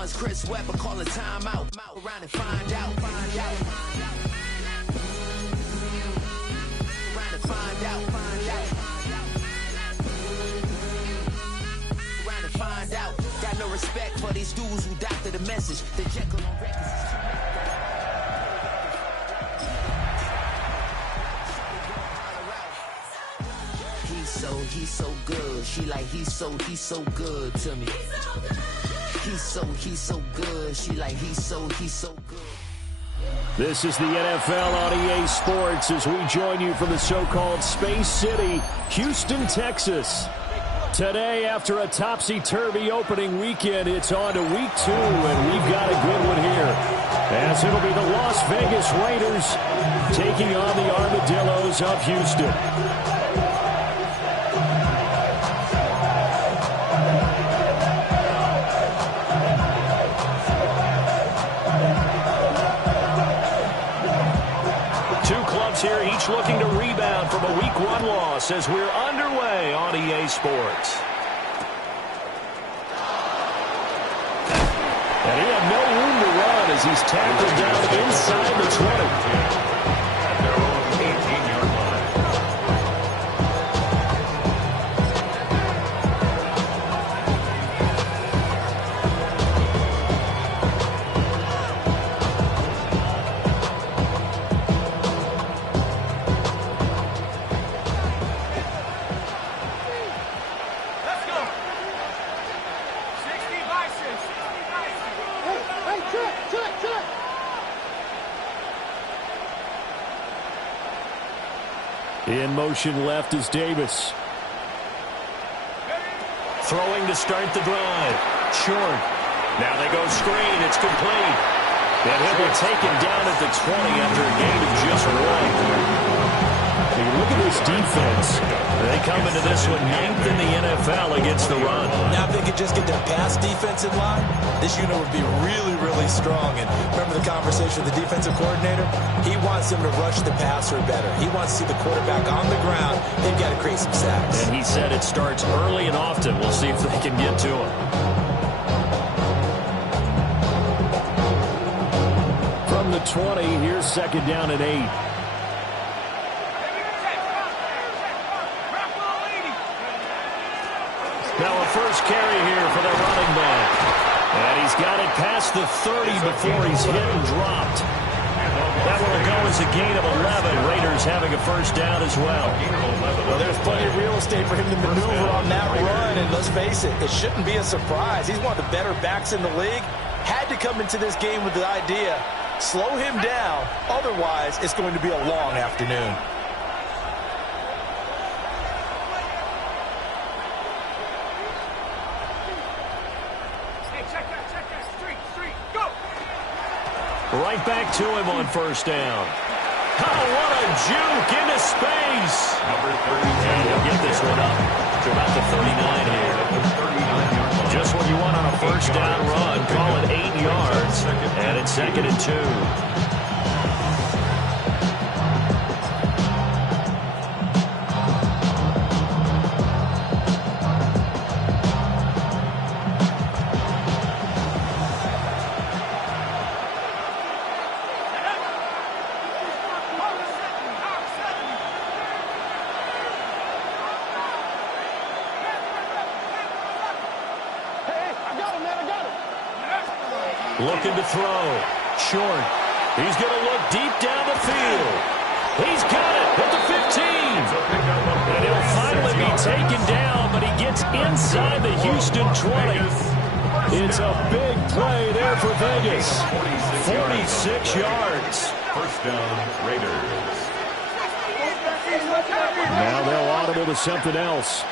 ones, Chris Webber calling time out. Around and find out. Around and find out. Around and find out. Got no respect for these dudes who doctor the message. The Jekyll on records is too He's so good. She like he's so good to me. He's so good. She like he's so good. This is the NFL on EA Sports as we join you from the so-called Space City, Houston, Texas. Today, after a topsy-turvy opening weekend, it's on to week 2, and we've got a good one here. As it'll be the Las Vegas Raiders taking on the Armadillos of Houston. 2 clubs here, each looking to rebound from a Week 1 loss as we're underway on EA Sports. And he had no room to run as he's tackled down inside the 20. At their own 18-yard line. In motion left is Davis. Throwing to start the drive. Short. Now they go screen. It's complete. And he'll be taken down at the 20 after a gain of just 1. Look at this defense. They come into this one 9th in the NFL against the run. Now if they could just get their pass defense in line, this unit would be really, really strong. And remember the conversation with the defensive coordinator? He wants them to rush the passer better. He wants to see the quarterback on the ground. They've got to create some sacks. And he said it starts early and often. We'll see if they can get to him. From the 20, here's 2nd down and 8. Now a first carry here for the running back. And he's got it past the 30 before he's hit and dropped. That will go as a gain of 11. Raiders having a first down as well. Well, there's plenty of real estate for him to maneuver on that run. And let's face it, it shouldn't be a surprise. He's one of the better backs in the league. Had to come into this game with the idea, slow him down. Otherwise, it's going to be a long afternoon. Right back to him on first down. Oh, what a juke into space. Number 39. He'll get this one up to about the 39 here. Just what you want on a first down run. Call it 8 yards. And it's 2nd and 2. Looking to throw. Short. He's going to look deep down the field. He's got it at the 15. And he'll finally be taken down, but he gets inside the Houston 20. It's a big play there for Vegas. 46 yards. First down, Raiders. Now they'll audible to something else.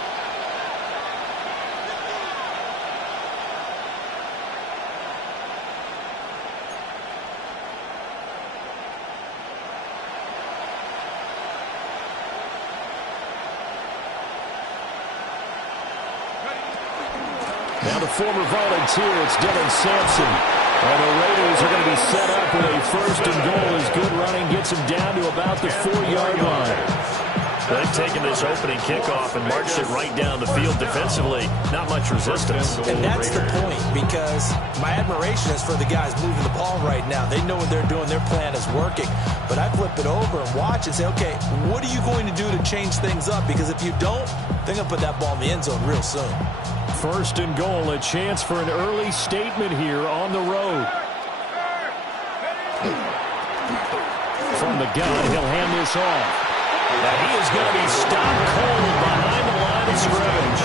Now the former volunteer, it's Dylan Sampson. And the Raiders are going to be set up with a 1st and goal as good running gets him down to about the 4-yard line. They've taken this opening kickoff and marched it right down the field defensively. Not much resistance. And that's the point, because my admiration is for the guys moving the ball right now. They know what they're doing. Their plan is working. But I flip it over and watch and say, okay, what are you going to do to change things up? Because if you don't, they're going to put that ball in the end zone real soon. First and goal, a chance for an early statement here on the road. From the gun, he'll hand this off. Now he is going to be stopped cold behind the line of scrimmage.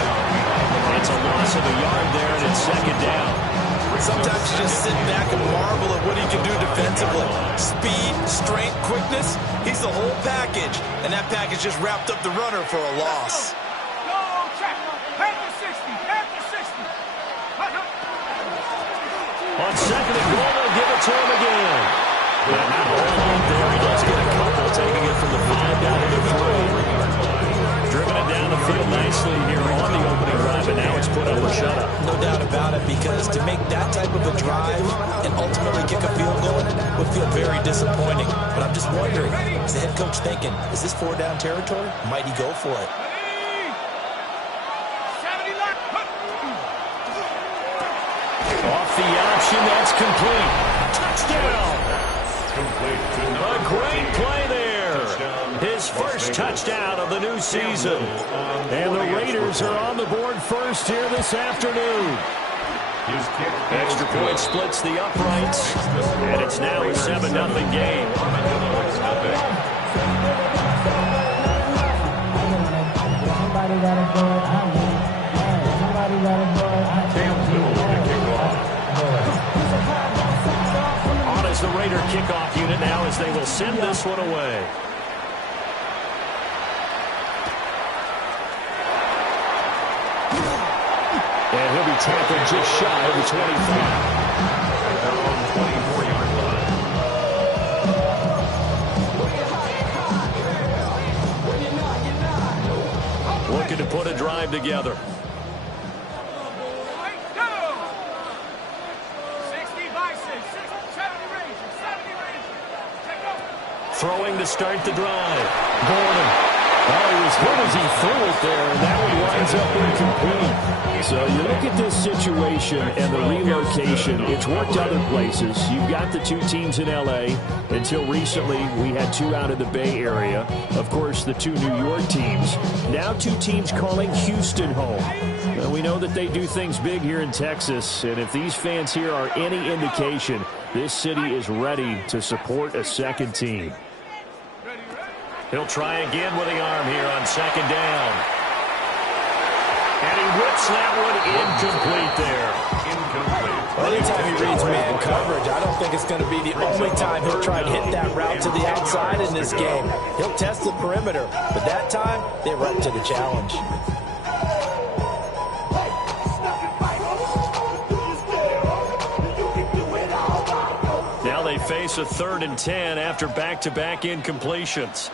It's a loss of a yard there, and it's second down. Sometimes you just sit back and marvel at what he can do defensively. Speed, strength, quickness, he's the whole package. And that package just wrapped up the runner for a loss. On second and goal, they'll give it to him again. But now there he does get a couple, taking it from the 5 down to the 3. Driven it down the field nicely here on the opening drive, and now it's put up or shut up. No doubt about it, because to make that type of a drive and ultimately kick a field goal would feel very disappointing. But I'm just wondering, is the head coach thinking, is this 4-down territory? Might he go for it? Off the option, that's complete. Touchdown! A great play there. His first touchdown of the new season. And the Raiders are on the board first here this afternoon. Extra point splits the uprights, and it's now a 7-0 game. Somebody gotta go. Somebody gotta go. On as the Raider kickoff unit now, as they will send this one away. And he'll be tackled just shy of the 25. Looking to put a drive together. Throwing to start the drive. Gordon. Oh, he was hit as he threw it there, and that one winds up incomplete. So you look at this situation and the relocation. It's worked other places. You've got the two teams in L.A. Until recently, we had two out of the Bay Area. Of course, the two New York teams. Now two teams calling Houston home. Now, we know that they do things big here in Texas, and if these fans here are any indication, this city is ready to support a second team. He'll try again with the arm here on second down. And he whips that one incomplete there. Well, anytime he reads man coverage, I don't think it's going to be the only time he'll try to hit that route to the outside in this game. He'll test the perimeter, but that time, they were up to the challenge. Now they face a 3rd and 10 after back-to-back incompletions.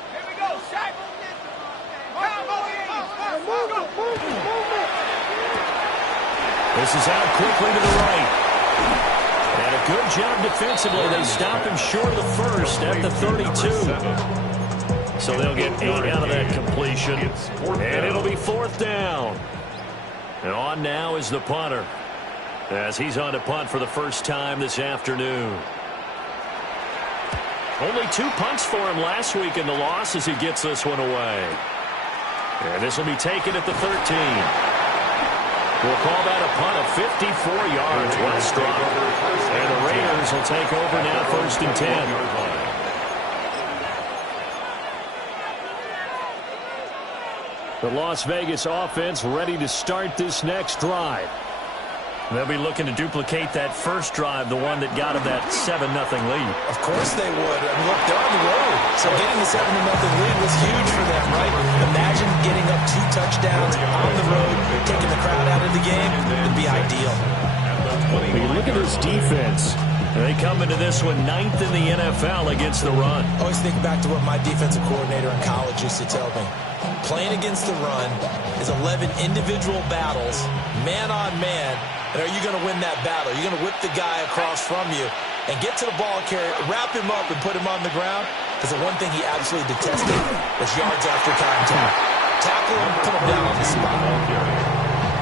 This is out quickly to the right. And a good job defensively. They stop him short of the first at the 32. So they'll get 8 out of that completion. And it'll be 4th down. And on now is the punter, as he's on to punt for the first time this afternoon. Only 2 punts for him last week in the loss as he gets this one away. And this will be taken at the 13. We'll call that a punt of 54 yards. Well struck. And the Raiders will take over now, 1st and 10. The Las Vegas offense ready to start this next drive. They'll be looking to duplicate that first drive, the one that got them that 7-0 lead. Of course they would. I mean, look, they're on the road. So getting the 7-0 lead was huge for them, right? Imagine getting up 2 touchdowns on the road, taking the crowd out of the game. It'd be ideal. When you look at this defense, they come into this one 9th in the NFL against the run. Always think back to what my defensive coordinator in college used to tell me. Playing against the run is 11 individual battles, man on man. And are you going to win that battle? You're going to whip the guy across from you and get to the ball carrier, wrap him up, and put him on the ground. because the one thing he absolutely detested was yards after contact. Tackle him, put him down on the spot.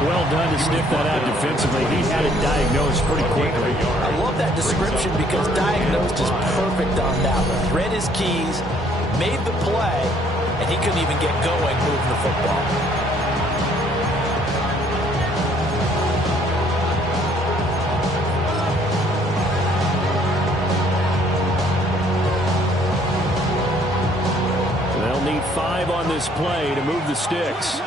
Well done to sniff that out defensively. He had it diagnosed pretty quickly. I love that description because diagnosed is perfect on that one. Read his keys, made the play, and he couldn't even get going moving the football. They'll need 5 on this play to move the sticks.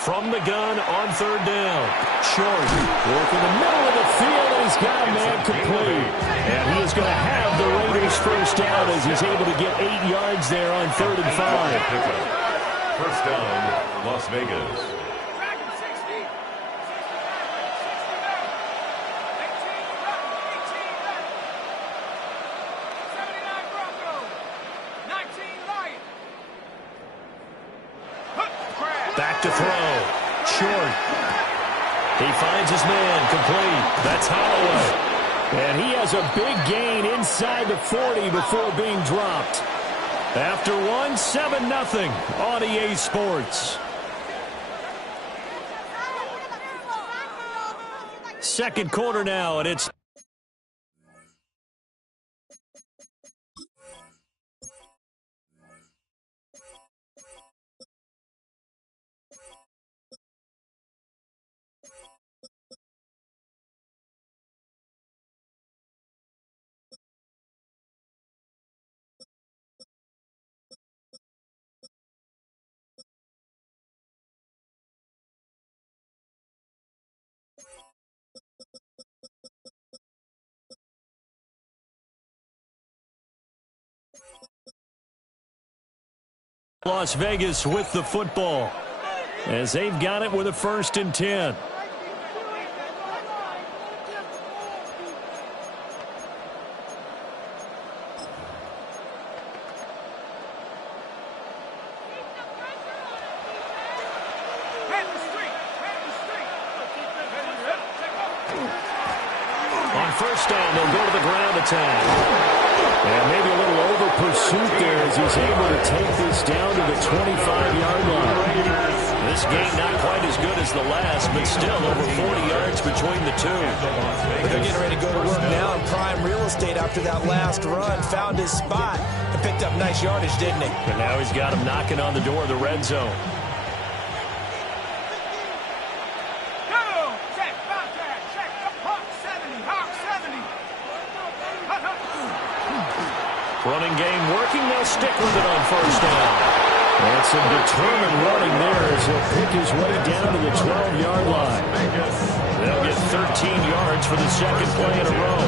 From the gun on 3rd down. Short. Work in the middle of the field, and he's got a man complete. And he is going to have the Raiders first down as he's able to get 8 yards there on 3rd and 5. First down, Las Vegas. Back to throw. Short. He finds his man. Complete. That's Holloway. And he has a big gain inside the 40 before being dropped. After one, 7-0 on EA Sports. Second quarter now, and it's Las Vegas with the football as they've got it with a 1st and 10. On 1st down, they'll go to the ground attack. And maybe a little over pursuit there as he's able to take this down to the 25-yard line. This game not quite as good as the last, but still over 40 yards between the two. They're getting ready to go to work now in prime real estate after that last run. Found his spot and picked up nice yardage, didn't he? And now he's got him knocking on the door of the red zone. Running game working. They'll stick with it on 1st down. And some determined running there as he'll pick his way down to the 12-yard line. They'll get 13 yards for the second play in a row.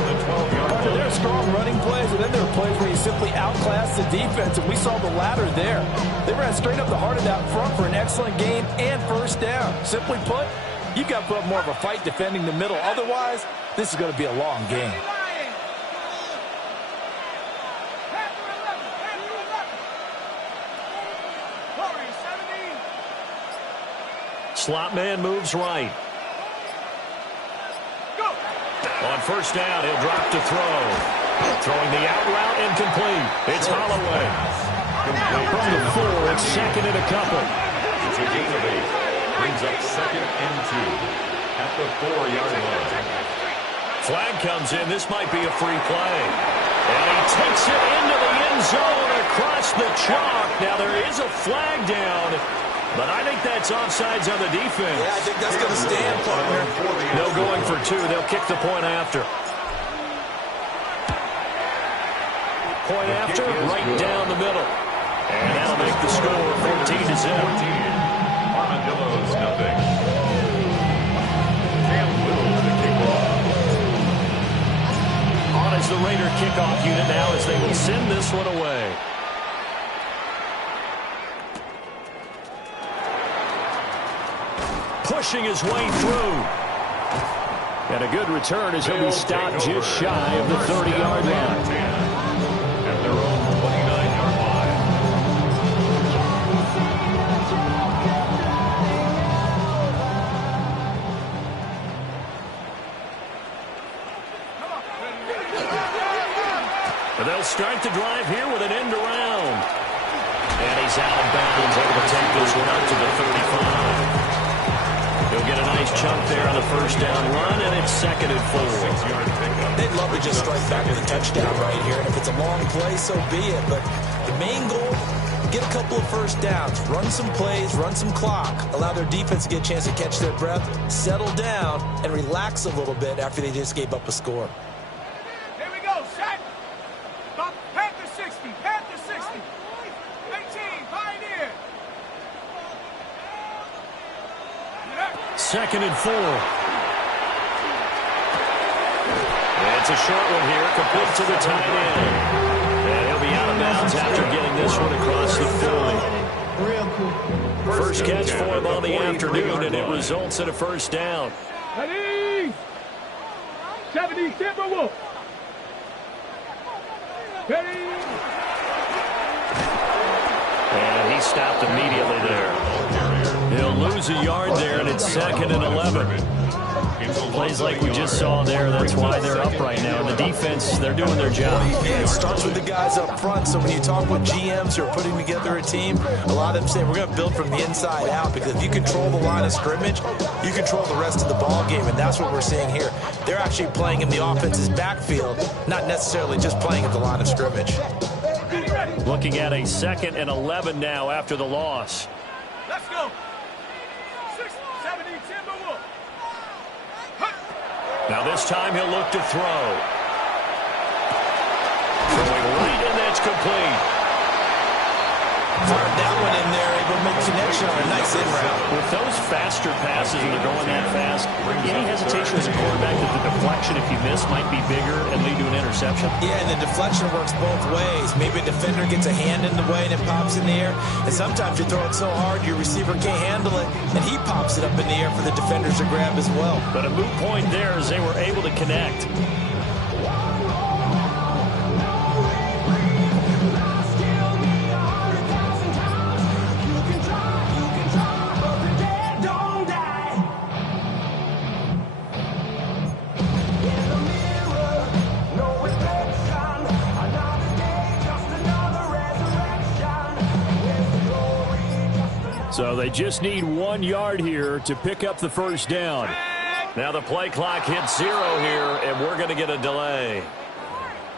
There are strong running plays, and then there are plays where you simply outclass the defense, and we saw the latter there. They ran straight up the heart of that front for an excellent gain and 1st down. Simply put, you've got to put up more of a fight defending the middle. Otherwise, this is going to be a long game. Slot man moves right. On 1st down, he'll drop to throw. Throwing the out route, incomplete. It's Holloway. From the 4, it's 2nd and a couple. It's a gain of 8. Brings up 2nd and 2 at the 4-yard line. Flag comes in. This might be a free play. And he takes it into the end zone across the chalk. Now there is a flag down. But I think that's offsides on the defense. Yeah, I think that's going to stand, partner. No going for 2. They'll kick the point after. Point after, right down the middle. And that'll make the score 14-0. Armadillos, nothing. Cam Little to kick off. On as the Raider kickoff unit now as they will send this one away. Pushing his way through. And a good return as he'll be stopped just shy of the 30-yard line. At their own 29-yard line. start the drive here with an end around. And he's out of bounds, able to take this one out to the 35. He'll get a nice chunk there on the first down run, and it's 2nd and 4. They'd love to just strike back with a touchdown right here. And if it's a long play, so be it. But the main goal, get a couple of first downs, run some plays, run some clock, allow their defense to get a chance to catch their breath, settle down, and relax a little bit after they just gave up a score. Here we go, set. Panther 60, Panther 60. 18, Pioneer. 2nd and 4. It's a short one here, complete to the tight end. And he'll be out of bounds after getting this one across the 40. First catch for him on the afternoon, and it results in a first down. Ready? 70 Timberwolf. Ready? And he stopped immediately there. He'll lose a yard there, and it's 2nd and 11. Plays like we just saw there, that's why they're up right now. And the defense, they're doing their job. Yeah, it starts with the guys up front. So when you talk with GMs who are putting together a team, a lot of them say we're going to build from the inside out, because if you control the line of scrimmage, you control the rest of the ball game, and that's what we're seeing here. They're actually playing in the offense's backfield, not necessarily just playing at the line of scrimmage. Looking at a 2nd and 11 now after the loss. Let's go. 70 Timberwolf. Now this time he'll look to throw. Throwing right, and that's complete. Fired that one in there, able to make connection on a nice in route. With those faster passes and they're going that fast, any hesitation as a quarterback that the deflection, if you miss, might be bigger and lead to an interception? Yeah, and the deflection works both ways. Maybe a defender gets a hand in the way and it pops in the air. And sometimes you throw it so hard your receiver can't handle it, and he pops it up in the air for the defenders to grab as well. But a moot point there as they were able to connect. So they just need 1 yard here to pick up the first down. Now the play clock hits 0 here, and we're going to get a delay.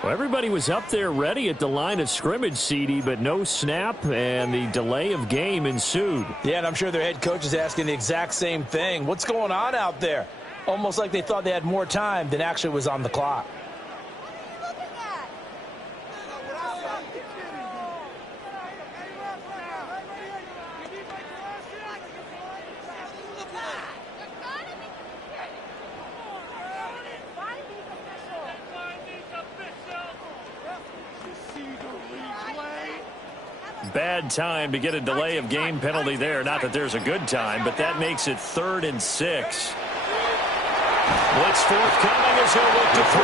Well, everybody was up there ready at the line of scrimmage, CD, but no snap, and the delay of game ensued. Yeah, and I'm sure their head coach is asking the exact same thing. What's going on out there? Almost like they thought they had more time than actually was on the clock. Bad time to get a delay of game penalty there. Not that there's a good time, but that makes it 3rd and 6. Blitz forthcoming as he'll look to throw.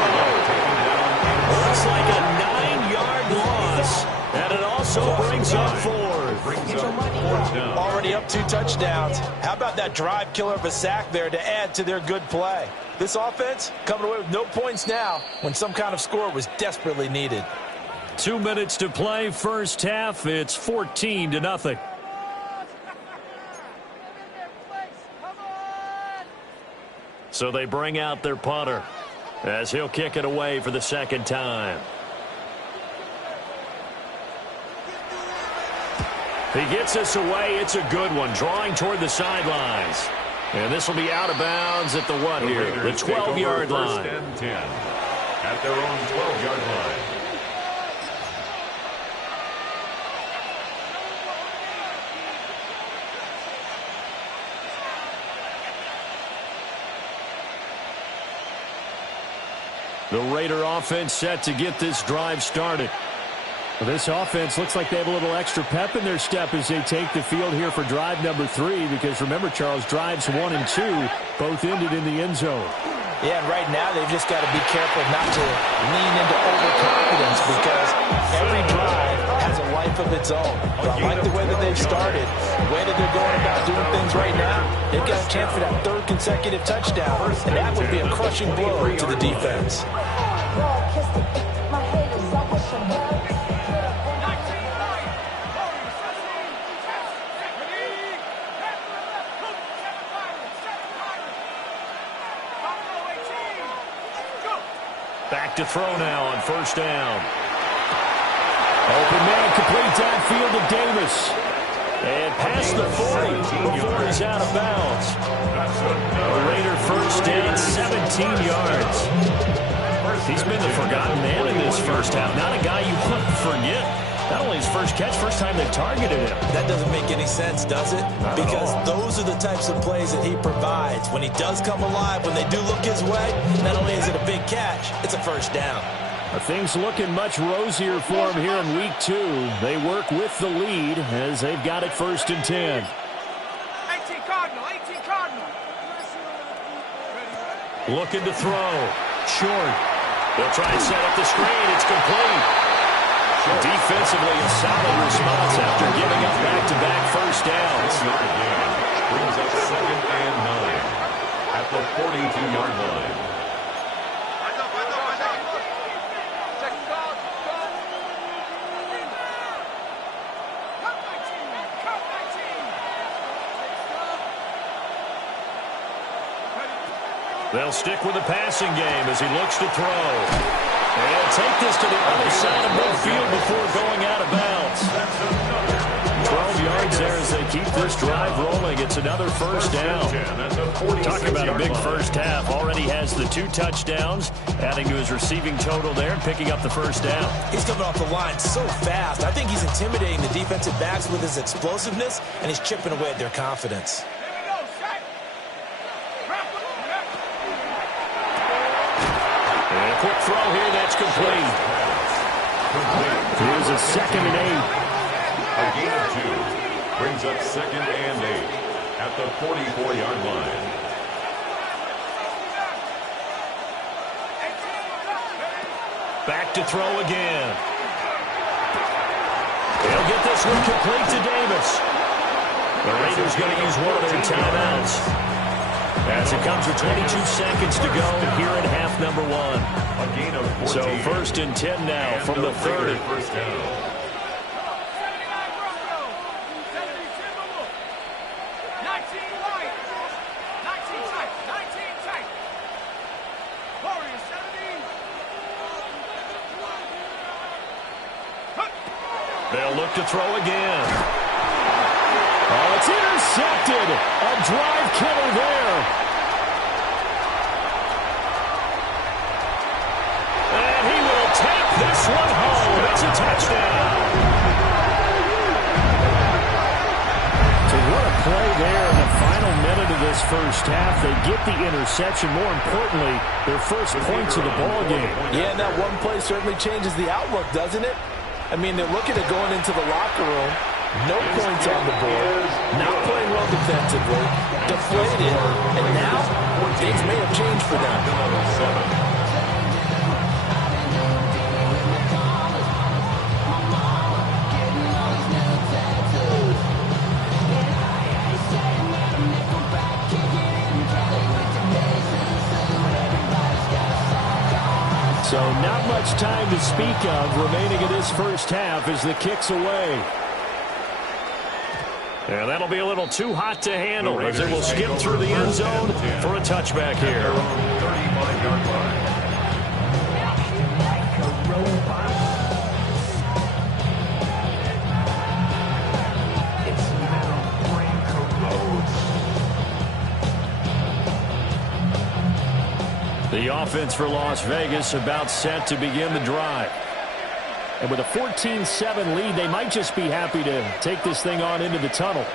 Looks like a 9-yard loss, and it also brings up 4th. Already up 2 touchdowns. How about that drive killer of a sack there to add to their good play? This offense coming away with no points now when some kind of score was desperately needed. 2 minutes to play, first half. It's 14-0. So they bring out their punter as he'll kick it away for the 2nd time. He gets this away. It's a good one, drawing toward the sidelines. And this will be out of bounds at the what here? The 12-yard line. First and 10 at their own 12-yard line. The Raider offense set to get this drive started. Well, this offense looks like they have a little extra pep in their step as they take the field here for drive number 3, because remember, Charles, drives 1 and 2 both ended in the end zone. Yeah, and right now they've just got to be careful not to lean into overconfidence, because every drive has a life of its own. But I like the way that they've started, the way that they're going about doing things right now. They've got a chance for that 3rd consecutive touchdown, and that would be a crushing blow to the defense. Back to throw now on first down. Open man, complete downfield to Davis. And past the 40 before he's out of bounds. A Raider first down, 17 yards. He's been the forgotten man in this first half. Not a guy you want to forget. Not only his first catch, first time they targeted him. That doesn't make any sense, does it? Because those are the types of plays that he provides. When he does come alive, when they do look his way, not only is it a big catch, it's a first down. Things looking much rosier for him here in week 2. They work with the lead as they've got it first and 10. 18 Cardinal, 18 Cardinal. Looking to throw. Short. They'll try and set up the screen. It's complete. Defensively, a solid response after giving up back-to-back first downs. Brings up second and 9 at the 42-yard line. They'll stick with the passing game as he looks to throw. And he'll take this to the other side of midfield before going out of bounds. 12 yards there as they keep this drive rolling. It's another first down. Talk about a big first half. Already has the 2 touchdowns, adding to his receiving total there and picking up the first down. He's coming off the line so fast. I think he's intimidating the defensive backs with his explosiveness, and he's chipping away at their confidence. And a quick throw here, that's complete. Here's a second and 8. A gain of 2 brings up second and 8 at the 44-yard line. Back to throw again. He'll get this one complete to Davis. The Raiders going to use one of their timeouts as it comes with 22 seconds to go here in half number 1. A gain of 14. So first and 10 now And from the 30. First down. They'll look to throw again. Oh, it's intercepted. A drive killer there. And he will take this one home. It's a touchdown. So what a play there in the final minute of this first half. They get the interception. More importantly, their first points of the ball game. Yeah, and that one play certainly changes the outlook, doesn't it? I mean, they're looking at going into the locker room. No points on the board. Not playing well defensively. Deflated. And now, things may have changed for them. So not much time to speak of remaining in this first half as the kick's away. And that'll be a little too hot to handle as it will skip through the end zone for a touchback here. 35-yard line. The offense for Las Vegas about set to begin the drive. And with a 14-7 lead, they might just be happy to take this thing on into the tunnel.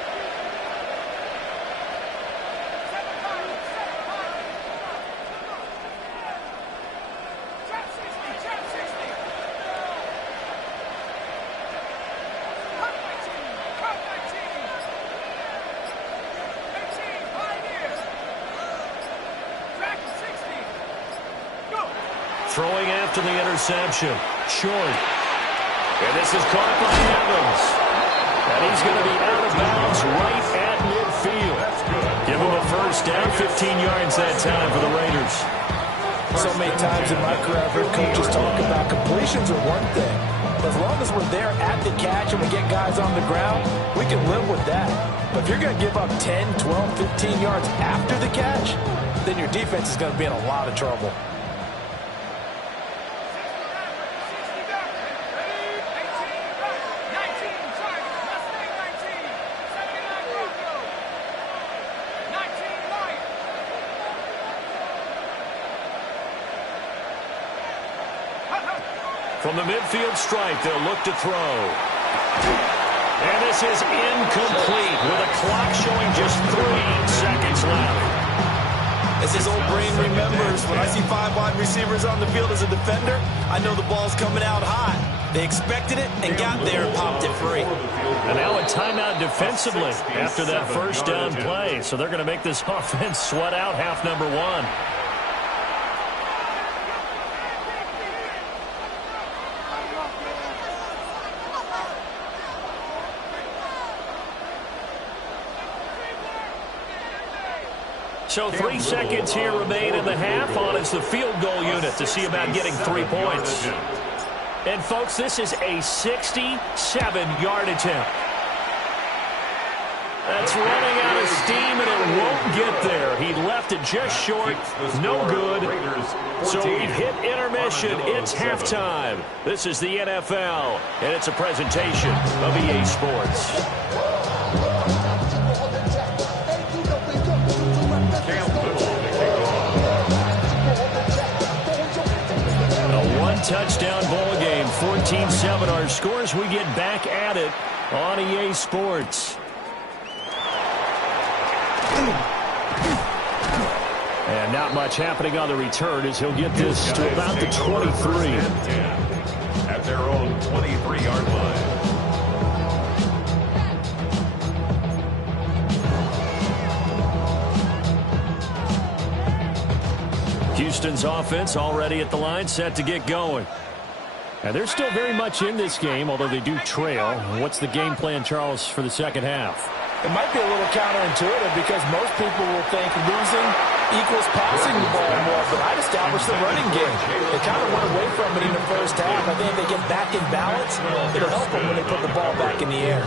Throwing after the interception. Short. And this is caught by Evans. And he's going to be out of bounds right at midfield. Give him a first down, 15 yards that time for the Raiders. So many times in my career, I've heard coaches talk about completions are one thing. As long as we're there at the catch and we get guys on the ground, we can live with that. But if you're going to give up 10, 12, 15 yards after the catch, then your defense is going to be in a lot of trouble. From the midfield stripe, they'll look to throw. And this is incomplete with a clock showing just 3 seconds left. As his old brain remembers, when I see 5 wide receivers on the field as a defender, I know the ball's coming out hot. They expected it and got there and popped it free. And now a timeout defensively after that first down play. So they're going to make this offense sweat out half number 1. So 3 seconds here remain in the half on as the field goal unit to see about getting 3 points. And, folks, this is a 67-yard attempt. That's running out of steam, and it won't get there. He left it just short. No good. So we've hit intermission. It's halftime. This is the NFL, and it's a presentation of EA Sports. Touchdown ball game, 14-7 our scores. We get back at it on EA Sports. And not much happening on the return as he'll get this to about the 23. At their own 23-yard line. Houston's offense already at the line, set to get going. And they're still very much in this game, although they do trail. What's the game plan, Charles, for the second half? It might be a little counterintuitive because most people will think losing equals passing the ball more, but I'd establish the running game. They kind of went away from it in the first half. I think if they get back in balance, it'll help them when they put the ball back in the air.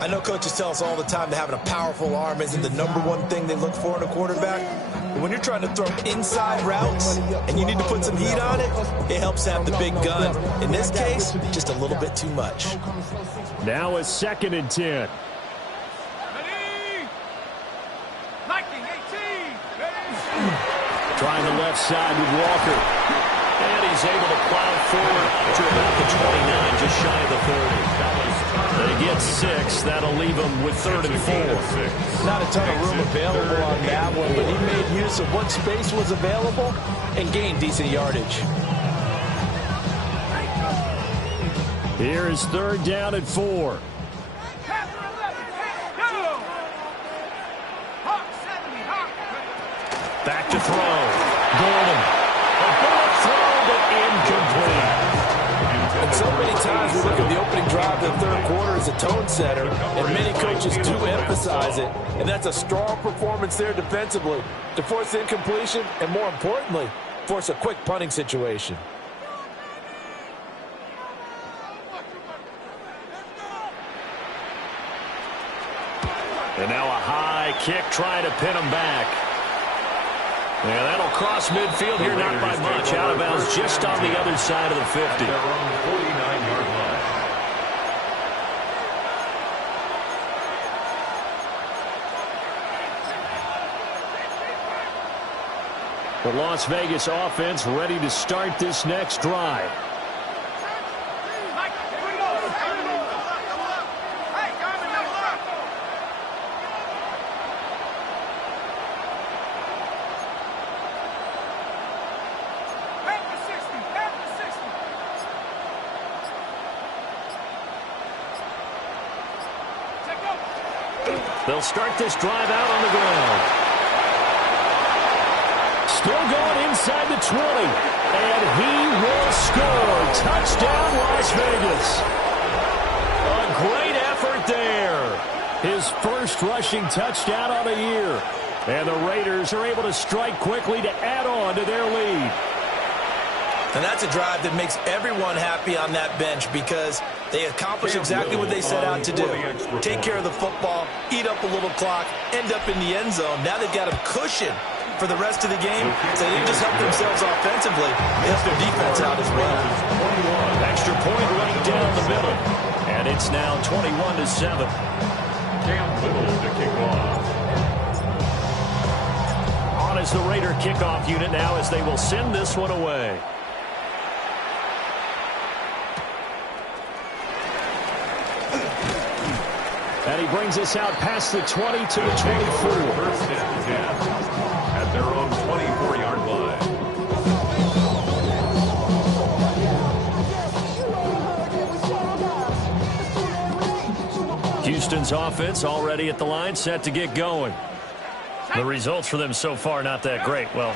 I know coaches tell us all the time that having a powerful arm isn't the #1 thing they look for in a quarterback. But when you're trying to throw inside routes and you need to put some heat on it, it helps have the big gun. In this case, just a little bit too much. Now a 2nd and 10. Trying the left side with Walker. And he's able to plow forward to about the 29, just shy of the 30. They get 6. That'll leave them with 3rd and 4. Not a ton of room available on that one, but he made use of what space was available and gained decent yardage. Here is 3rd down and 4. Back to throw. Gordon. A bullet throw, but incomplete. And so many times we look at the opening drive of the 3rd quarter as a tone setter, and many coaches do emphasize it, and that's a strong performance there defensively to force incompletion and, more importantly, force a quick punting situation. And now a high kick trying to pin him back. Yeah, that'll cross midfield here, not by much. Out of bounds just on the other side of the 50. At their own 49-yard line. The Las Vegas offense ready to start this next drive. They'll start this drive out on the ground. Still going inside the 20. And he will score. Touchdown, Las Vegas. A great effort there. His first rushing touchdown on the year. And the Raiders are able to strike quickly to add on to their lead. And that's a drive that makes everyone happy on that bench because they accomplish exactly what they set out to do. Take care of the football, eat up a little clock, end up in the end zone. Now they've got a cushion for the rest of the game, so they didn't just help themselves offensively, they helped their defense out as well. Extra point right down the middle. And it's now 21-7. Cam Little to kick off. On is the Raider kickoff unit now as they will send this one away. And he brings us out past the 20 to the 24. First and 10 at their own 24-yard line. Houston's offense already at the line, set to get going. The results for them so far not that great. Well,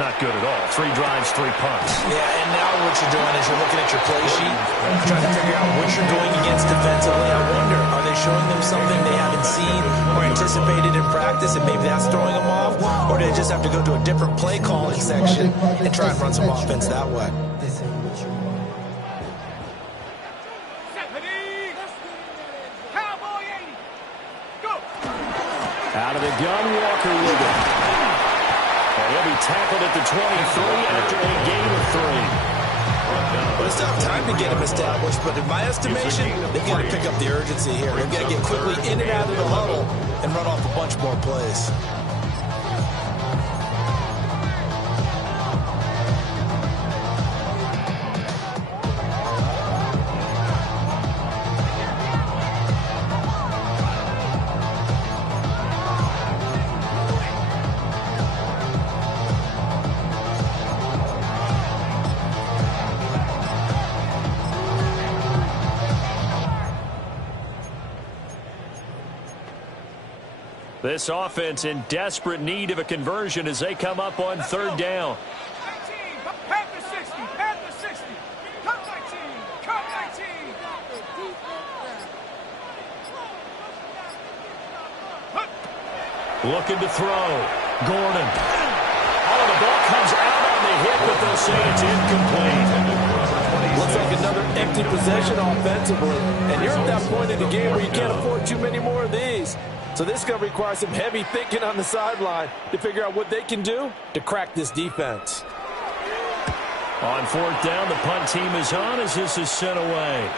not good at all. 3 drives, 3 punts. Yeah, and now what you're doing is you're looking at your play sheet, trying to figure out what you're going against defensively. I wonder, are they showing them something they haven't seen or anticipated in practice, and maybe that's throwing them off? Or do they just have to go to a different play calling section and try and run some offense that way? Out of the gun, Walker with it. And he'll be tackled at the 23 after a gain of 3. Well, it's not time to get him established, but in my estimation, they've got to pick up the urgency here. They've got to get quickly in and out of the huddle and run off a bunch more plays. This offense in desperate need of a conversion as they come up on 3rd down. Panther 60, Panther 60. Cut 19, cut 19. Looking to throw. Gordon. Oh, the ball comes out on the hit, but they'll say it's incomplete. Looks like another empty possession offensively. And you're at that point in the game where you can't afford too many more of these. So this is going to require some heavy thinking on the sideline to figure out what they can do to crack this defense. On 4th down, the punt team is on as this is sent away.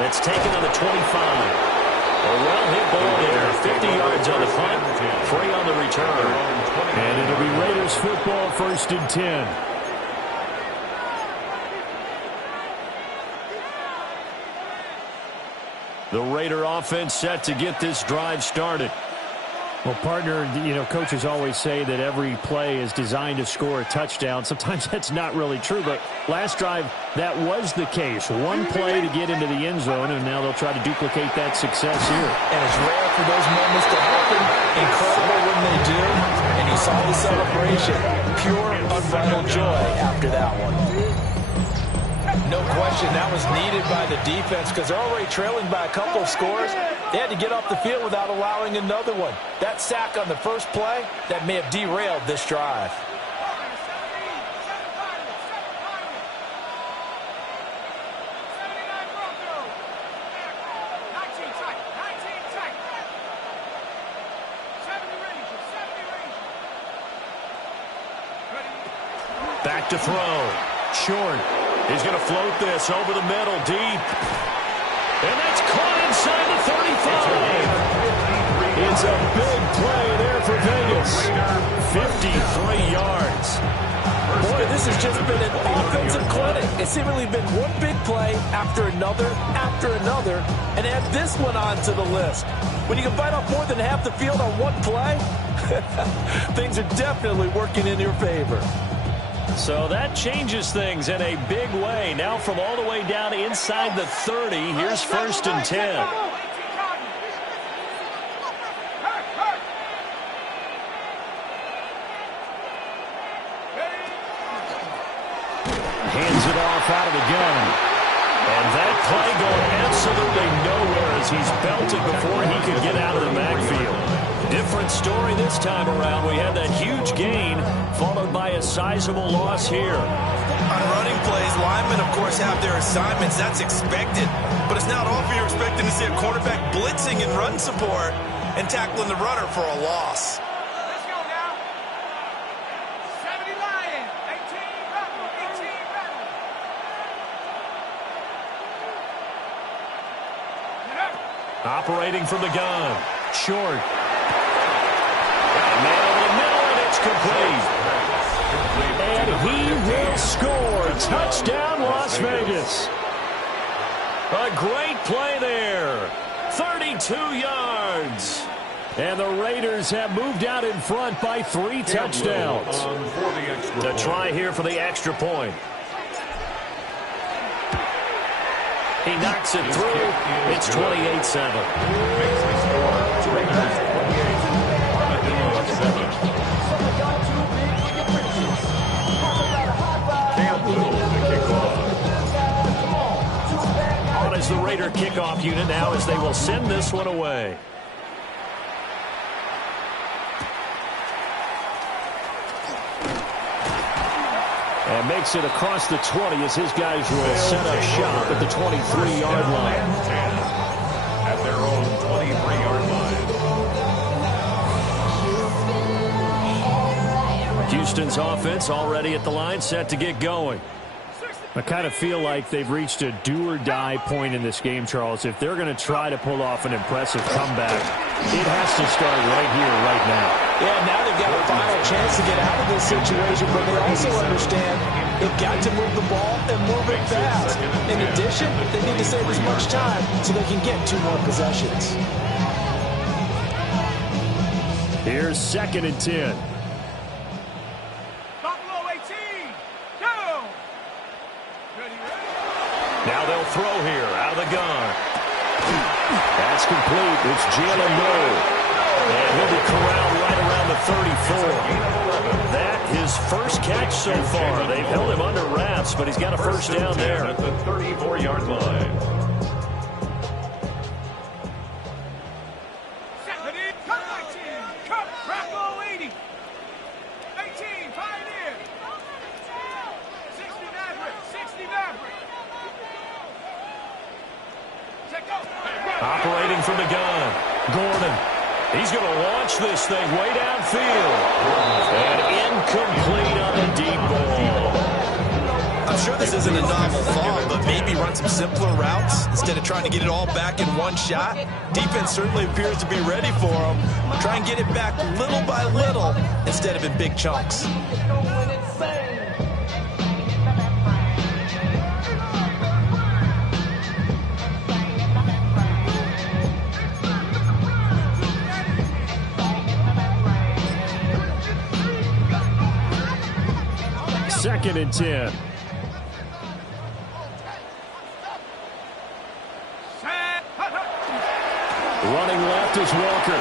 That's taken on the 25. A well-hit ball there. 50 yards on the punt, 3 on the return. And it'll be Raiders football, 1st and 10. The Raider offense set to get this drive started. Well, partner, coaches always say that every play is designed to score a touchdown. Sometimes that's not really true, but last drive, that was the case. One play to get into the end zone, and now they'll try to duplicate that success here. And it's rare for those moments to happen. Incredible when they do. And you saw the celebration. Pure, unbridled joy after that one. No question, that was needed by the defense because they're already trailing by a couple of scores. They had to get off the field without allowing another one. That sack on the first play, that may have derailed this drive. Back to throw. Short. He's going to float this over the middle, deep. And that's caught inside the 35. It's a big play there for Vegas. 53 yards. Boy, this has just been an offensive clinic. It's seemingly been one big play after another, and add this one onto the list. When you can bite off more than half the field on one play, things are definitely working in your favor. So that changes things in a big way. Now from all the way down inside the 30, here's 1st and 10. Hands it off out of the gun. And that play going absolutely nowhere as he's belted before he could get out of the backfield. Different story this time around. We had that huge gain followed by a sizable loss here. On running plays, linemen, of course, have their assignments. That's expected. But it's not often you're expecting to see a quarterback blitzing in run support and tackling the runner for a loss. Let's go now. 70 Lions, 18 Rebels, 18 Rebels. Operating from the gun. Short. Man over the middle, and it's complete. And he will score. Touchdown, Las Vegas. A great play there. 32 yards. And the Raiders have moved out in front by 3 touchdowns. The try here for the extra point. He knocks it through. It's 28-7. On is the Raider kickoff unit now as they will send this one away. And makes it across the 20 as his guys will set up shop at the 23-yard line. At their own 23-yard line. Houston's offense already at the line, set to get going. I kind of feel like they've reached a do-or-die point in this game, Charles. If they're going to try to pull off an impressive comeback, it has to start right here, right now. Yeah, now they've got a final chance to get out of this situation, but they also understand they've got to move the ball and move it fast. In addition, they need to save as much time so they can get 2 more possessions. Here's 2nd and 10. Buffalo 18. Go. Now they'll throw here out of the gun. That's complete. It's Jalen Moore. And he'll be corralled right around the 34. That his first catch so far. They've held him under wraps, but he's got a first down there. At the 34-yard line. Come 19. Come Buffalo 80. 18. Pioneer. 60 Maverick. 60 Maverick. Check out. Operating from the gun. Gordon. He's going to launch this thing way downfield. And incomplete on the deep ball. I'm sure this isn't a novel thought, but maybe run some simpler routes instead of trying to get it all back in one shot. Defense certainly appears to be ready for him. Try and get it back little by little instead of in big chunks. Second and 10. Running left is Walker.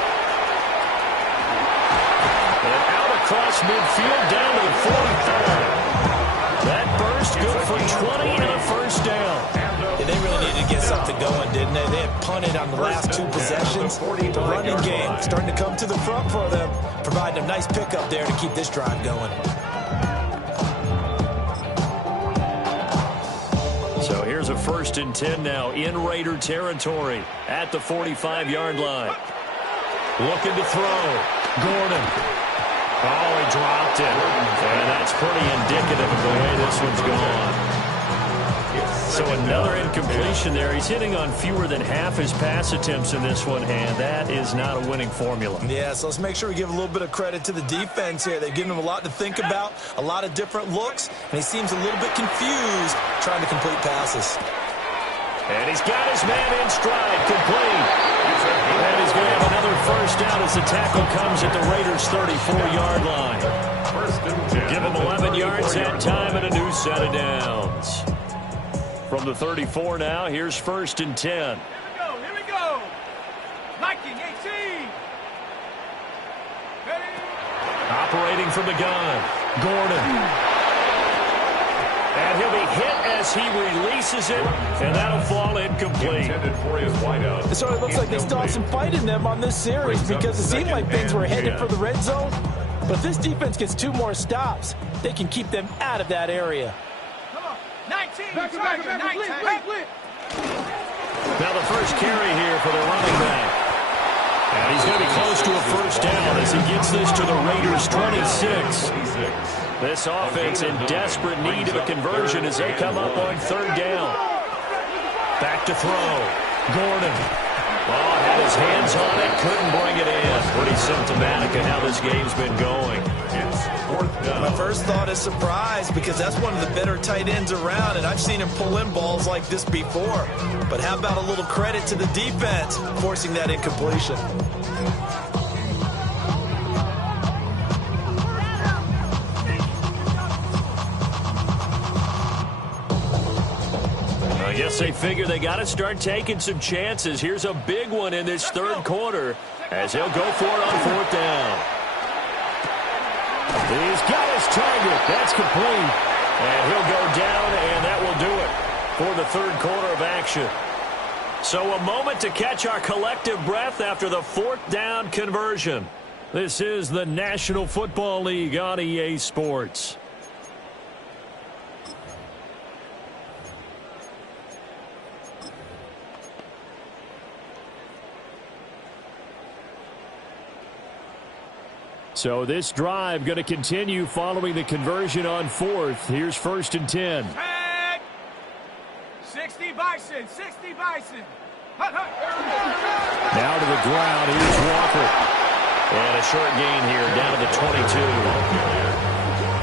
And out across midfield down to the 45. That burst good for 20 and a first down. Yeah, they really needed to get something going, didn't they? They had punted on the last 2 possessions. The running game starting to come to the front for them, providing a nice pickup there to keep this drive going. So here's a 1st and 10 now in Raider territory at the 45-yard line. Looking to throw. Gordon. Oh, he dropped it. And that's pretty indicative of the way this one's gone. So another incompletion there. He's hitting on fewer than half his pass attempts in this one, and that is not a winning formula. Yeah, so let's make sure we give a little bit of credit to the defense here. They've given him a lot to think about, a lot of different looks, and he seems a little bit confused trying to complete passes. And he's got his man in stride, complete. And he's going to have another first down as the tackle comes at the Raiders' 34-yard line. Give him 11 yards that time and a new set of downs. From the 34 now, here's 1st and 10. Here we go. Liking 18. Ready. Operating from the gun. Gordon. And he'll be hit as he releases it, and that'll fall incomplete. It sort of looks like they still have some fight in them on this series because it seemed like things were headed for the red zone. But if this defense gets 2 more stops, they can keep them out of that area. 19. Back, 19. Now the first carry here for the running back. And he's going to be close to a first down as he gets this to the Raiders' 26. This offense in desperate need of a conversion as they come up on 3rd down. Back to throw. Gordon. Oh, had his hands on it, couldn't bring it in. Pretty symptomatic of how this game's been going. It's 4th down. My first thought is surprise because that's one of the better tight ends around, and I've seen him pull in balls like this before. But how about a little credit to the defense forcing that incompletion? I guess they figure they got to start taking some chances. Here's a big one in this third quarter as he'll go for it on 4th down. He's got his target. That's complete. And he'll go down, and that will do it for the third quarter of action. So a moment to catch our collective breath after the 4th down conversion. This is the National Football League on EA Sports. So this drive going to continue following the conversion on 4th. Here's 1st and 10. 60 Bison, 60 Bison. Hut, hut. Now to the ground. Here's Walker. And a short gain here down to the 22.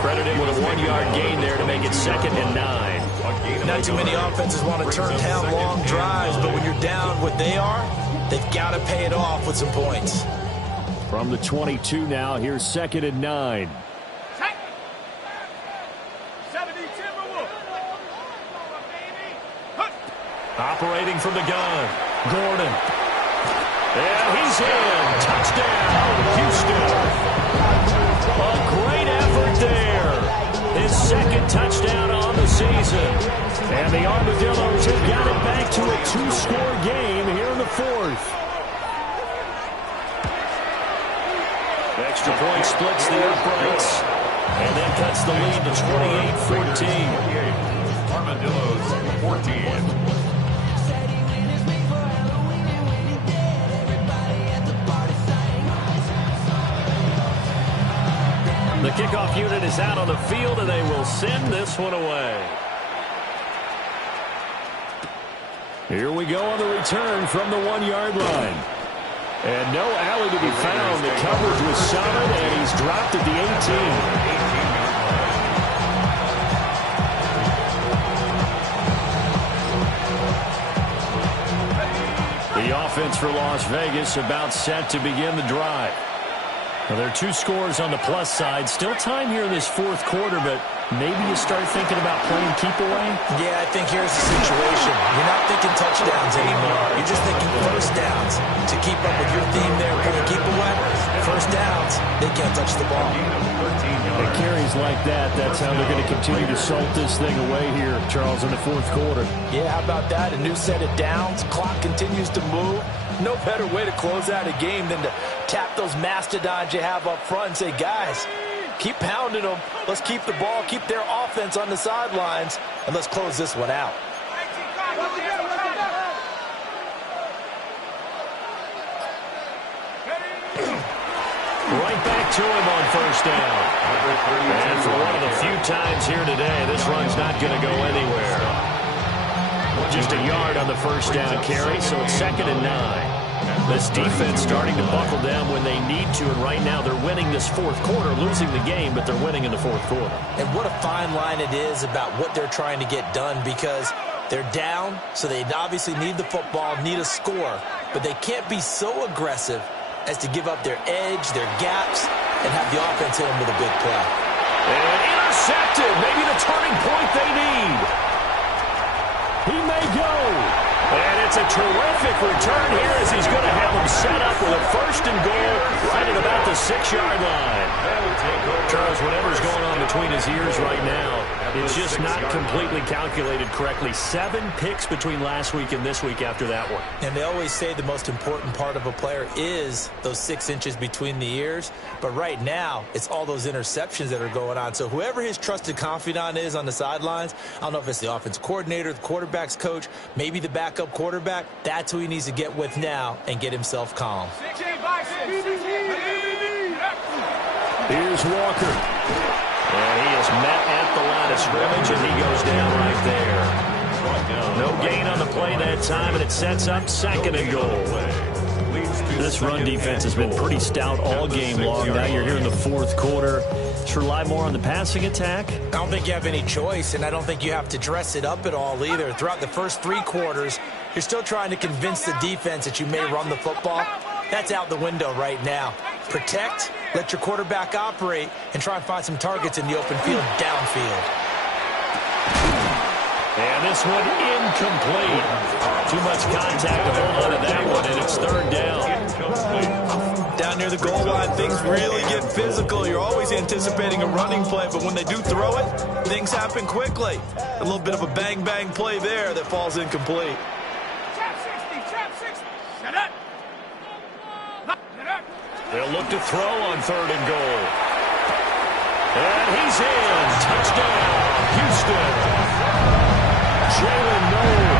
Credited with a 1-yard gain there to make it 2nd and 9. Not too many offenses want to turn down long drives, but when you're down what they are, they've got to pay it off with some points. From the 22 now, here's 2nd and 9. 70 Timberwolves. Operating from the gun, Gordon. And he's in. Touchdown, Houston. A great effort there. His 2nd touchdown on the season. And the Armadillos have got it back to a 2-score game here in the 4th. Extra point splits the uprights and then cuts the lead to 28-14. Armadillos 14. The kickoff unit is out on the field, and they will send this one away. Here we go on the return from the 1-yard line. And no alley to be found. The coverage was solid, and he's dropped at the 18. The offense for Las Vegas about set to begin the drive. Well, there are 2 scores on the plus side. Still time here in this 4th quarter, but maybe you start thinking about playing keep away? Yeah, I think here's the situation. You're not thinking touchdowns anymore. You're just thinking first downs. To keep up with your theme there, playing keep away, first downs, they can't touch the ball. And carries like that, that's how they're going to continue to salt this thing away here, Charles, in the 4th quarter. Yeah, how about that? A new set of downs. Clock continues to move. No better way to close out a game than to tap those mastodons you have up front and say, guys, keep pounding them. Let's keep the ball, keep their offense on the sidelines, and let's close this one out. Right back to him on 1st down. And for one of the few times here today, this run's not going to go anywhere. Just a yard on the 1st down carry, so it's 2nd and 9. This defense starting to buckle down when they need to, and right now they're winning this 4th quarter, losing the game, but they're winning in the 4th quarter. And what a fine line it is about what they're trying to get done, because they're down, so they obviously need the football, need a score, but they can't be so aggressive as to give up their edge, their gaps, and have the offense hit them with a big play. And intercepted, maybe the turning point they need. He may go. And it's a terrific return here as he's going to have them set up with a 1st and goal right at about the 6-yard line. Charles, whatever's going on between his ears right now, it's just not completely calculated correctly. 7 picks between last week and this week after that one. And they always say the most important part of a player is those 6 inches between the ears. But right now, it's all those interceptions that are going on. So whoever his trusted confidant is on the sidelines, I don't know if it's the offense coordinator, the quarterback's coach, maybe the backup quarterback, that's who he needs to get with now and get himself calm. Here's Walker. And he is met at the line of scrimmage, and he goes down right there. No gain on the play that time, and it sets up 2nd and goal. Leads to This run defense has been pretty stout all game long. Now you're here in the fourth quarter. Just rely more on the passing attack? I don't think you have any choice, and I don't think you have to dress it up at all either. Throughout the first 3 quarters, you're still trying to convince the defense that you may run the football. That's out the window right now. Protect, let your quarterback operate, and try and find some targets in the open field downfield. And this one incomplete. Too much contact to hold on to that one, and it's third down. Down near the goal line, things really get physical. You're always anticipating a running play, but when they do throw it, things happen quickly. A little bit of a bang-bang play there that falls incomplete. Trap 60. Shut up. They'll look to throw on third and goal. And he's in. Touchdown, Houston. Jalen Noel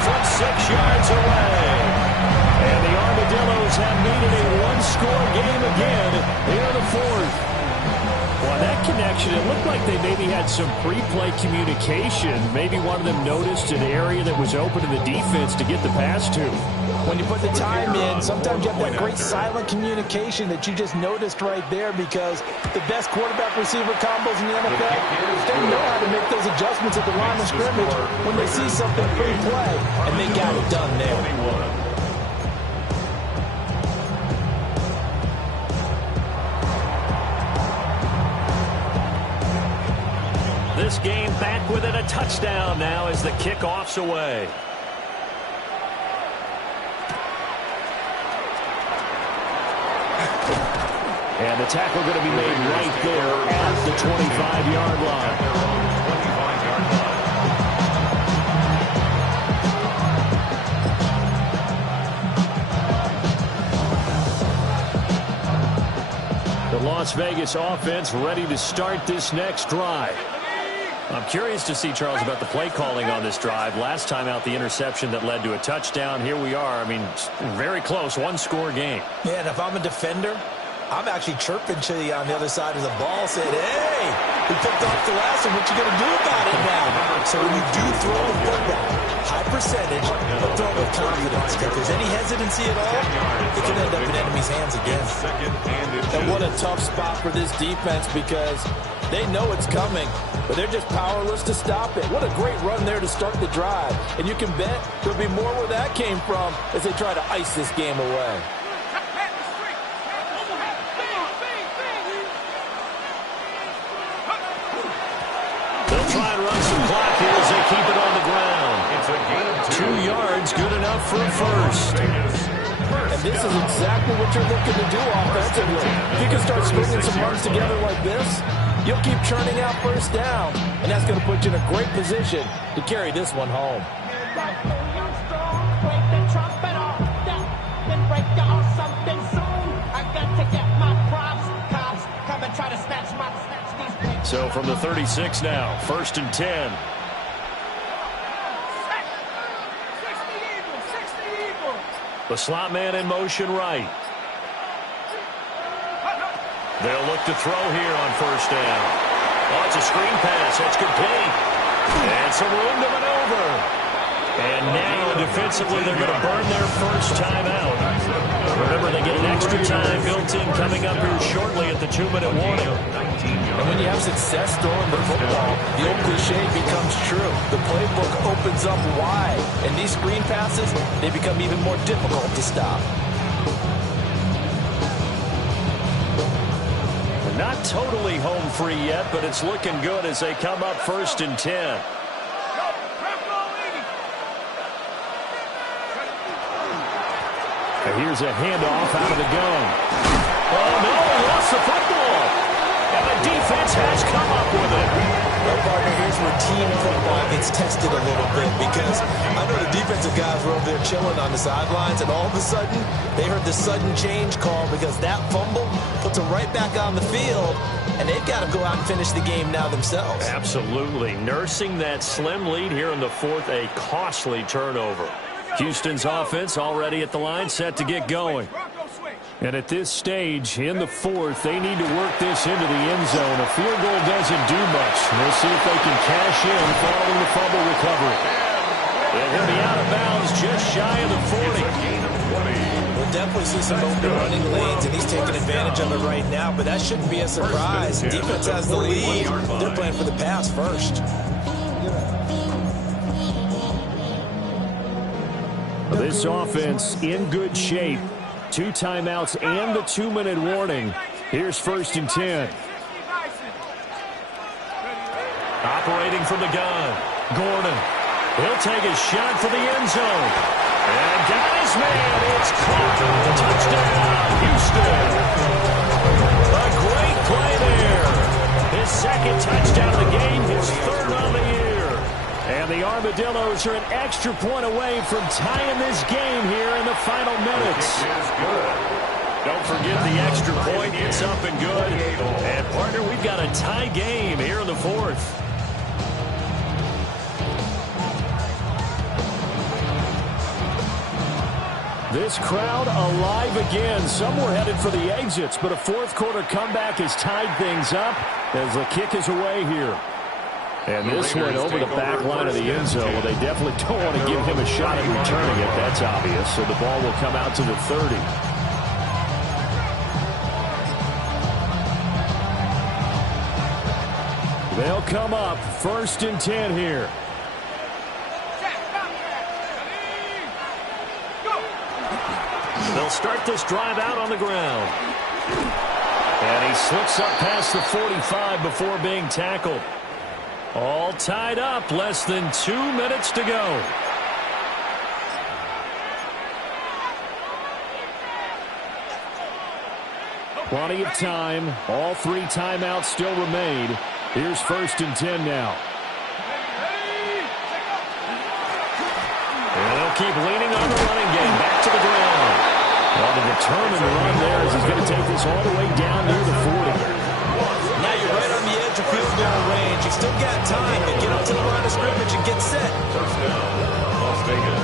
from 6 yards away. And the Armadillos have needed a one-score game again here in the fourth. Well, that connection, it looked like they maybe had some pre-play communication. Maybe one of them noticed an area that was open to the defense to get the pass to. When you put the time in, sometimes you have that great silent communication that you just noticed right there, because the best quarterback-receiver combos in the NFL, they know how to make those adjustments at the line of scrimmage when they see something pre-play, and they got it done there. This game back within a touchdown now as the kickoff's away. And the tackle going to be made right there at the 25-yard line. The Las Vegas offense ready to start this next drive. I'm curious to see, Charles, about the play calling on this drive. Last time out, the interception that led to a touchdown. Here we are. I mean, very close, one-score game. Yeah, and if I'm a defender, I'm actually chirping to you on the other side of the ball, saying, hey, we picked off the last one. What you going to do about it now? So when you do throw the football, high percentage, but throw it with confidence. If there's any hesitancy at all, it can end up in enemy's hands again. And what a tough spot for this defense, because they know it's coming, but they're just powerless to stop it. What a great run there to start the drive. And you can bet there'll be more where that came from as they try to ice this game away. Try and run some clock here as they keep it on the ground. 2 yards, good enough for a first. And this is exactly what you're looking to do offensively. If you can start stringing some runs together like this, you'll keep churning out first down, and that's going to put you in a great position to carry this one home. So from the 36 now, 1st and 10. The slot man in motion right. They'll look to throw here on 1st down. Oh, it's a screen pass. That's complete. And some room to maneuver. And now defensively they're going to burn their first timeout. Remember, they get an extra time built in coming up here shortly at the 2-minute warning. And when you have success throwing the football, the old cliche becomes true. The playbook opens up wide. And these screen passes, they become even more difficult to stop. Not totally home free yet, but it's looking good as they come up 1st and 10. And here's a handoff out of the gun. Oh, no, he lost the football. And the defense has come up with it. Well, partner, here's where team football gets tested a little bit, because I know the defensive guys were over there chilling on the sidelines, and all of a sudden, they heard the sudden change call, because that fumble puts them right back on the field, and they've got to go out and finish the game now themselves. Absolutely. Nursing that slim lead here in the fourth, a costly turnover. Houston's offense already at the line, set to get going. And at this stage, in the fourth, they need to work this into the end zone. A field goal doesn't do much. We'll see if they can cash in following the fumble recovery. And he'll be out of bounds just shy of the 40. Well, definitely see some open running lanes, and he's taking advantage of it right now, but that shouldn't be a surprise. Defense has the lead. They're playing for the pass first. This offense in good shape. 2 timeouts and the 2-minute warning. Here's 1st and 10. Operating from the gun. Gordon. He'll take a shot for the end zone. And got his man. It's caught. Touchdown, Houston. A great play there. His 2nd touchdown of the game. His 3rd on the year. And the Armadillos are an extra point away from tying this game here in the final minutes. Don't forget the extra point. It's up and good. And, partner, we've got a tie game here in the 4th. This crowd alive again. Some were headed for the exits, but a 4th quarter comeback has tied things up as the kick is away here. And this one over the back line of the end zone. Well, they definitely don't want to give him a shot at returning it. That's obvious. So the ball will come out to the 30. They'll come up 1st and 10 here. They'll start this drive out on the ground. And he slips up past the 45 before being tackled. All tied up, less than 2 minutes to go. Plenty of time. All 3 timeouts still remain. Here's 1st and 10 now. And they'll keep leaning on the running game. Back to the ground. Well, the determined run there as he's going to take this all the way down near the 40. Now you're right on the edge of field goal range. You still got time to get up to the line of scrimmage and get set. First down, Las Vegas.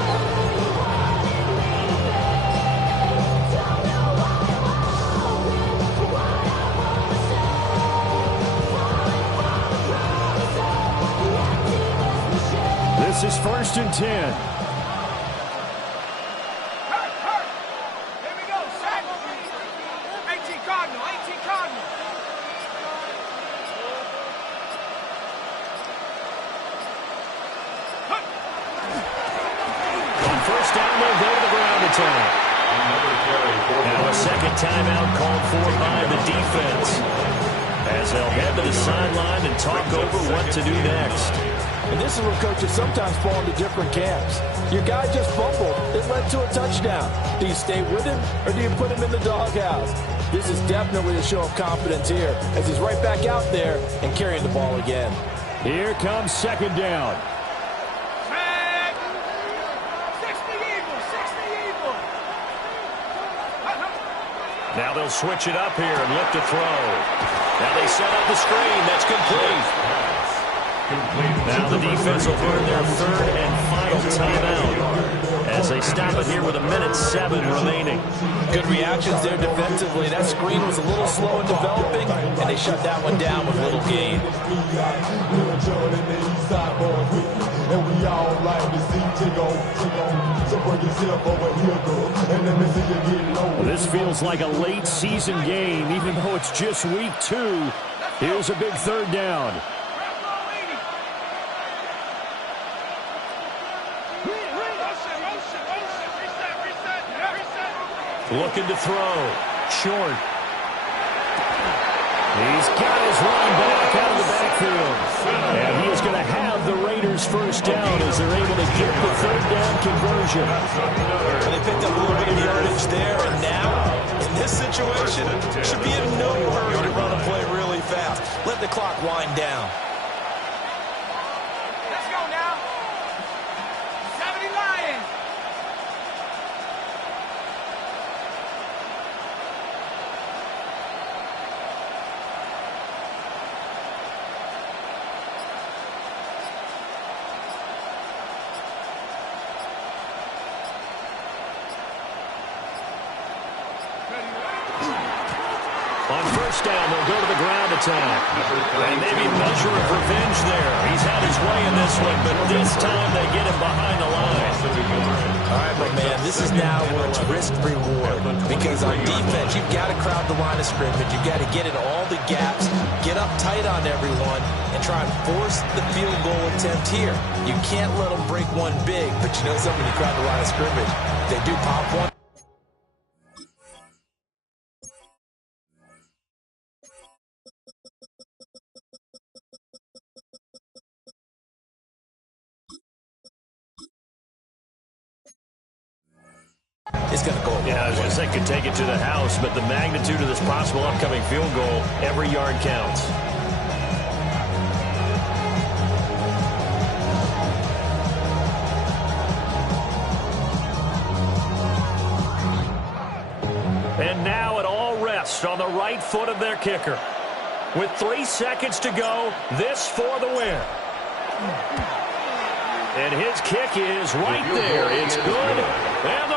This is 1st and 10. Now a 2nd timeout called for by the defense as they'll head to the sideline and talk over what to do next. And this is where coaches sometimes fall into different camps. Your guy just fumbled. It led to a touchdown. Do you stay with him or do you put him in the doghouse? This is definitely a show of confidence here as he's right back out there and carrying the ball again. Here comes 2nd down. Now they'll switch it up here and look to throw. Now they set up the screen. That's complete. Now the defense will burn their 3rd and final timeout as they stop it here with 1:07 remaining. Good reactions there defensively. That screen was a little slow in developing, and they shut that one down with little gain. This feels like a late season game, even though it's just week 2. Here's a big 3rd down. Looking to throw. Short. He's got his running back out of the backfield. And he is going to have the Raiders 1st down as they're able to get the 3rd down conversion. And they picked up a little bit of yardage there, and now, in this situation, should be in no hurry to run a play really fast. Let the clock wind down. Let's go now. 70 Lions. On 1st down, they'll go to the ground attack. And maybe measure of revenge there. He's had his way in this one, but this time they get him behind the line. All right, my man, this is now where it's risk-reward. Because on defense, you've got to crowd the line of scrimmage. You've got to get in all the gaps, get up tight on everyone, and try and force the field goal attempt here. You can't let them break one big, but you know something, when you crowd the line of scrimmage, they do pop one. It's going to go. Yeah, I was going to say, could take it to the house, but the magnitude of this possible upcoming field goal, every yard counts. And now it all rests on the right foot of their kicker. With 3 seconds to go, this for the win. And his kick is right there. It's good. And the